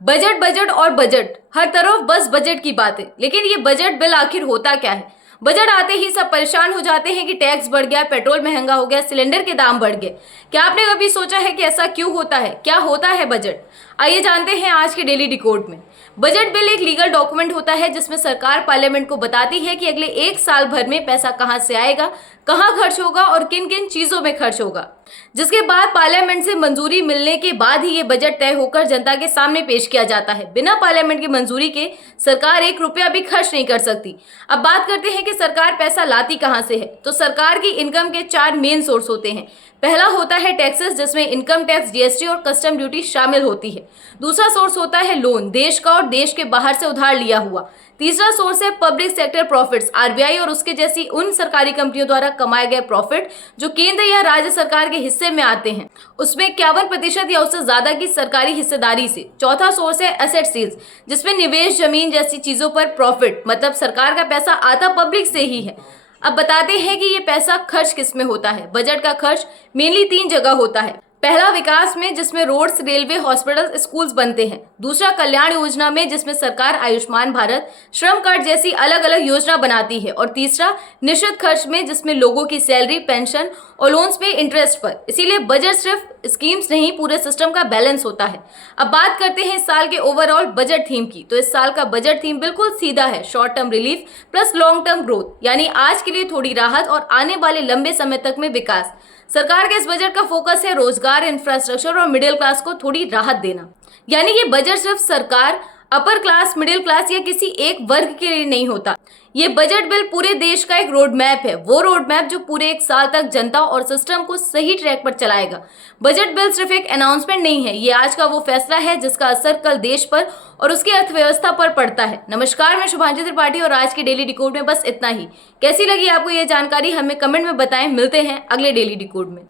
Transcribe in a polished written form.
Budget budget और budget, हर तरफ बस बजट की बातें। लेकिन ये बजट बिल आखिर होता क्या है? बजट आते ही सब परेशान हो जाते हैं कि टैक्स बढ़ गया, पेट्रोल महंगा हो गया, सिलेंडर के दाम बढ़ गए। क्या आपने कभी सोचा है कि ऐसा क्यों होता है? क्या होता है बजट? आइए जानते हैं आज के डेली डिकोड में। बजट बिल एक लीगल डॉक्यूमेंट होता है जिसमें सरकार पार्लियामेंट को बताती है कि अगले एक साल भर में पैसा कहां से आएगा, कहां खर्च होगा और किन किन चीजों में खर्च होगा। जिसके बाद पार्लियामेंट से मंजूरी मिलने के बाद ही ये बजट तय होकर जनता के सामने पेश किया जाता है। बिना पार्लियामेंट की मंजूरी के सरकार एक रुपया भी खर्च नहीं कर सकती। अब बात करते हैं कि सरकार पैसा लाती कहां से है। तो सरकार की इनकम के चार मेन सोर्स होते हैं। पहला होता है टैक्सेस, जिसमें इनकम टैक्स, जीएसटी और कस्टम ड्यूटी शामिल होती है। दूसरा सोर्स होता है लोन, देश का और देश के बाहर से उधार लिया हुआ। तीसरा सोर्स है पब्लिक सेक्टर प्रॉफिट्स, आरबीआई और उसके जैसी उन सरकारी कंपनियों द्वारा कमाए गए प्रॉफिट जो केंद्र या राज्य सरकार के हिस्से में आते हैं, उसमें 51% या उससे ज्यादा की सरकारी हिस्सेदारी से। चौथा सोर्स है एसेट सेल्स, जिसमें निवेश, जमीन जैसी चीजों पर प्रॉफिट, मतलब सरकार का पैसा आता पब्लिक से ही है। अब बताते हैं कि ये पैसा खर्च किस में होता है। बजट का खर्च मेनली 3 जगह होता है। पहला विकास में, जिसमें रोड्स, रेलवे, हॉस्पिटल, स्कूल्स बनते हैं। दूसरा कल्याण योजना में, जिसमें सरकार आयुष्मान भारत, श्रम कार्ड जैसी अलग अलग योजना बनाती है। और तीसरा निश्चित खर्च में, जिसमें लोगों की सैलरी, पेंशन और लोन्स पे इंटरेस्ट पर। इसीलिए बजट सिर्फ स्कीम्स नहीं, पूरे सिस्टम का बैलेंस होता है। अब बात करते हैं इस साल के ओवरऑल बजट थीम की। तो इस साल का बजट थीम बिल्कुल सीधा है, short term relief plus long term growth, यानी आज के लिए थोड़ी राहत और आने वाले लंबे समय तक में विकास। सरकार के इस बजट का फोकस है रोजगार, इंफ्रास्ट्रक्चर और मिडिल क्लास को थोड़ी राहत देना। यानी ये बजट सिर्फ सरकार, अपर क्लास, मिडिल क्लास या किसी एक वर्ग के लिए नहीं होता। ये बजट बिल पूरे देश का एक रोड मैप है, वो रोड मैप जो पूरे एक साल तक जनता और सिस्टम को सही ट्रैक पर चलाएगा। बजट बिल सिर्फ एक अनाउंसमेंट नहीं है, ये आज का वो फैसला है जिसका असर कल देश पर और उसकी अर्थव्यवस्था पर पड़ता है। नमस्कार, मैं शुभांजलि त्रिपाठी और आज के डेली डिकोड में बस इतना ही। कैसी लगी आपको ये जानकारी हमें कमेंट में बताएं। मिलते हैं अगले डेली डिकोड में।